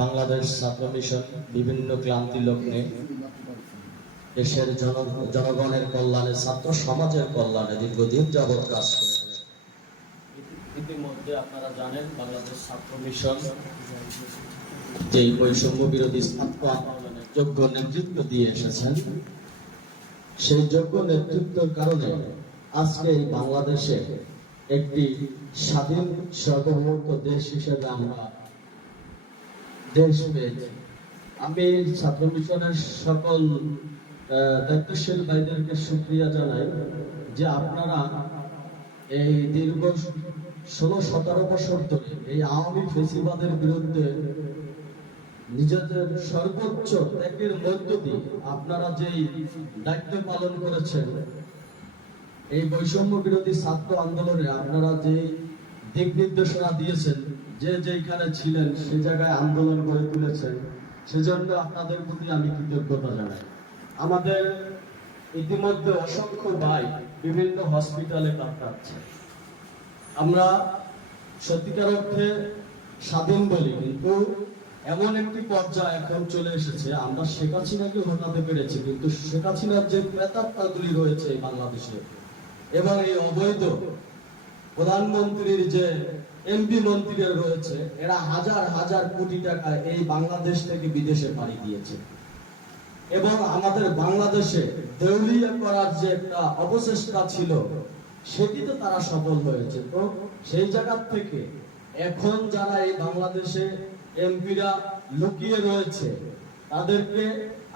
বাংলাদেশ ছাত্র মিশন বিভিন্ন ক্লান্তি লগ্নে দেশের জনগণের কল্যাণে, ছাত্র সমাজের কল্যাণে দীর্ঘদিন যাবৎ কাজ করে। ইতিমধ্যে আপনারা জানেন বাংলাদেশ ছাত্র মিশন যে বৈষম্য বিরোধী ছাত্র আন্দোলনের যোগ্য নেতৃত্ব দিয়ে এসেছেন, সেই যোগ্য নেতৃত্বের কারণে আজকে এই বাংলাদেশে একটি স্বাধীন সার্বভৌম দেশ হিসেবে আমরা দেশ পেয়েছি। আমি ছাত্র মিশনের সকল দায়িত্বশীল ভাইদেরকে শুকরিয়া জানাই যে আপনারা এই দীর্ঘ 16-17 বছর ধরে এই আওয়ামী ফেসিবাদের বিরুদ্ধে নিজেদের সর্বোচ্চ ত্যাগের মধ্য দিয়ে আপনারা যেই দায়িত্ব পালন করেছেন, এই বৈষম্য বিরোধী ছাত্র আন্দোলনে আপনারা যে দিক নির্দেশনা দিয়েছেন, যে যেখানে ছিলেন সে জায়গায় আন্দোলন গড়ে তুলেছেন, সেজন্য আপনাদের প্রতি আমি কৃতজ্ঞতা জানাই। আমাদের ইতিমধ্যে অসংখ্য ভাই বিভিন্ন হসপিটালে কাটাচ্ছে। আমরা সত্যিকার অর্থে স্বাধীন বলি, কিন্তু এমন একটি পর্যায়ে এখন চলে এসেছে, আমরা শেখ হাসিনাকে হটাতে পেরেছি, কিন্তু শেখ হাসিনার যে প্রেতাত্মাগুলি রয়েছে বাংলাদেশে এবং এই অবৈধ প্রধানমন্ত্রীর যে এমপি মন্ত্রীরা রয়েছে, এরা হাজার হাজার কোটি টাকা এই বাংলাদেশ থেকে বিদেশে পাড়ি দিয়েছে এবং আমাদের বাংলাদেশে দেউলিয়া করার যে একটা অপচেষ্টা ছিল সেটিতে তারা সফল হয়েছে। তো সেই জায়গা থেকে এখন যারা এই বাংলাদেশে এমপিরা লুকিয়ে রয়েছে, তাদেরকে,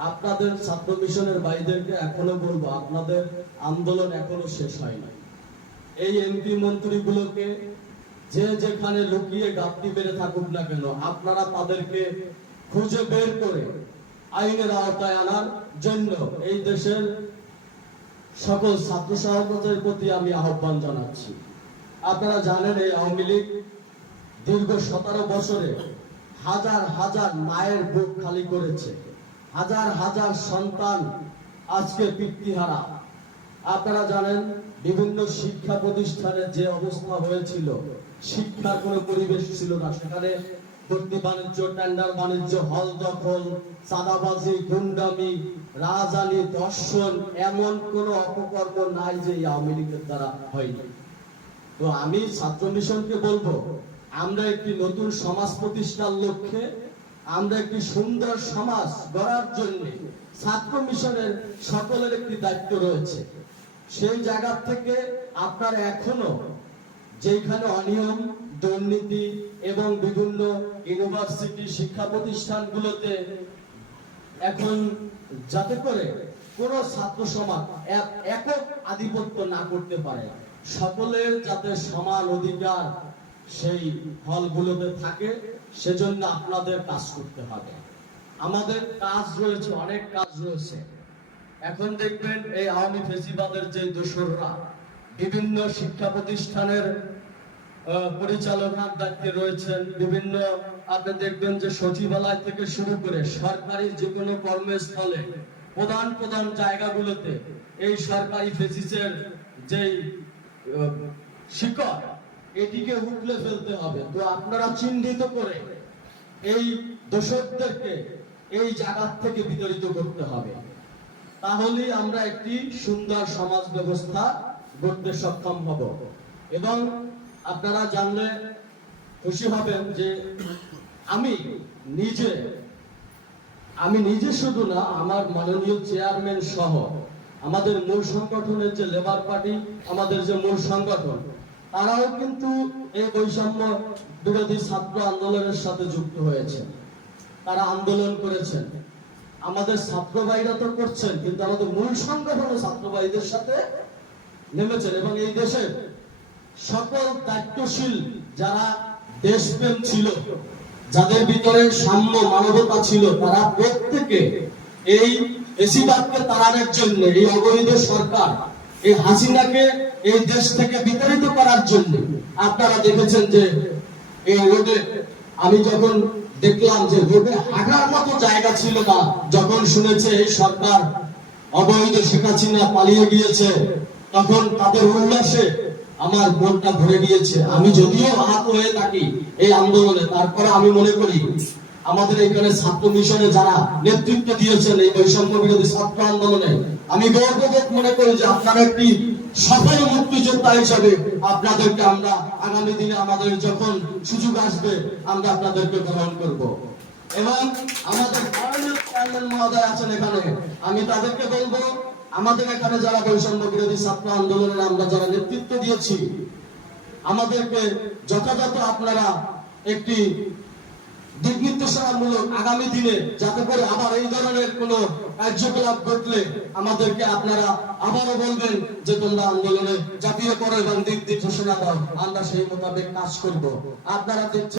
আপনাদের ছাত্র মিশনের ভাইদেরকে এখনো বলবো, আপনাদের আন্দোলন এখনো শেষ হয় নাই। এই এমপি মন্ত্রীগুলোকে যে যেখানে লুকিয়ে গাপ্তি বেড়ে থাকুক না কেন, আপনারা তাদেরকে খুঁজে বের করে আইনের আওতায় আনার জন্য এই দেশের সকল ছাত্র সমাজের প্রতি আমি আহ্বান জানাচ্ছি। আপনারা জানেন এই আওয়ামী লীগ দীর্ঘ 17 বছরে হাজার হাজার মায়ের বুক খালি করেছে, হাজার হাজার সন্তান আজকে পিতৃহারা। আপনারা জানেন বিভিন্ন শিক্ষা প্রতিষ্ঠানে যে অবস্থা হয়েছিল, শিক্ষার কোনো পরিবেশ ছিল না, সেখানে ভর্তি বাণিজ্য, টেন্ডার বাণিজ্য, হল দখল, চাঁদাবাজি, গুন্ডামি, রাজধানী, দর্শন, এমন কোন অপকর্ম নাই যে আওয়ামী লীগের দ্বারা হয়নি। তো আমি ছাত্র মিশনকে বলবো, আমরা একটি নতুন সমাজ প্রতিষ্ঠার লক্ষ্যে, আমরা একটি সুন্দর সমাজ গড়ার জন্য ছাত্র মিশনের সকলের একটি দায়িত্ব রয়েছে। সেই জায়গা থেকে আপনারা এখনো যেখানে অনিয়ম, দুর্নীতি এবং বিভিন্ন ইউনিভার্সিটি, শিক্ষা প্রতিষ্ঠানগুলোতে এখন যাতে করে কোন ছাত্র সমাজ একক আধিপত্য না করতে পারে, সকলের যাতে সমান অধিকার সেই হলগুলোতে থাকে, সেজন্য আপনাদের কাজ করতে হবে। আমাদের কাজ রয়েছে, অনেক কাজ রয়েছে। এখন দেখবেন এই আওয়ামী ফেসিবাদের যে দোসররা বিভিন্ন শিক্ষা প্রতিষ্ঠানের পরিচালনার দায়িত্বে রয়েছেন, বিভিন্ন আপনি দেখবেন যে সচিবালয় থেকে শুরু করে সরকারি যে কোনো কর্মস্থলে প্রধান প্রধান জায়গাগুলোতে এই সরকারি ফেসিসের যেই শিকড়, এটিকে উঠলে ফেলতে হবে। তো আপনারা চিহ্নিত করে এই দোষকদেরকে এই জায়গা থেকে বিতাড়িত করতে হবে, তাহলেই আমরা একটি সুন্দর সমাজ ব্যবস্থা গড়তে সক্ষম হব। এবং আপনারা জানলে খুশি হবেন যে আমি নিজে শুধু না, আমার মাননীয় চেয়ারম্যান সহ আমাদের মূল সংগঠনের যে লেবার পার্টি, আমাদের যে মূল সংগঠন, তারাও কিন্তু এই বৈষম্য বিরোধী ছাত্র আন্দোলনের সাথে যুক্ত হয়েছে। তারা আন্দোলন করেছেন, আমাদের ছাত্র ভাইরা তো করছেন, কিন্তু আমাদের মূল সংগঠন ছাত্র ভাইদের সাথে নেমেছেন। এবং এই দেশের সকল দায়িত্বশীল যারা দেশপ্রেম ছিল, যাদের ভিতরে সাম্য মানবতা ছিল, তারা প্রত্যেকে এই ফেসিবাদকে তাড়ানোর জন্য, এই অবৈধ সরকার, এই হাসিনাকে এই দেশ থেকে বিতাড়িত করার জন্য, আপনারা দেখেছেন যে এই রোডে, আমি যখন দেখলাম যে রোডে হাঁটার মতো জায়গা ছিল না, যখন শুনেছে এই সরকার অবৈধ শেখ হাসিনা পালিয়ে গিয়েছে, তখন তাদের উল্লাসে আমার মনটা ভরে গিয়েছে। আমি যদিও আহত হয়ে থাকি এই আন্দোলনে, তারপরে আমি মনে করি আমাদের এখানে ছাত্র মিশনে যারা নেতৃত্ব দিয়েছেন এই বৈষম্য বিরোধী ছাত্র আন্দোলনে, আমি গর্ববোধ মনে করি যে আপনারা একটি সফল মুক্তিযোদ্ধা হিসাবে আপনাদেরকে আমরা আগামী দিনে আমাদের যখন সুযোগ আসবে আমরা আপনাদেরকে গ্রহণ করব। এবং আমাদের চেয়ারম্যান মহোদয় আছেন এখানে, আমি তাদেরকে বলবো আমাদের এখানে যারা বৈষম্য বিরোধী ছাত্র আন্দোলনে আমরা যারা নেতৃত্ব দিয়েছি, আমাদেরকে যথাযথ আপনারা একটি দিক নির্দেশনামূলক আগামী দিনে যাতে করে আবার এই ধরনের কোন কার্যকলাপ ঘটলে আমাদেরকে আপনারা আবারও বলবেন যে তোমরা আন্দোলনে ঝাঁপিয়ে পড়ো এবং দিক নির্দেশনা দাও, আমরা সেই মোতাবেক কাজ করব। আপনারা দেখছেন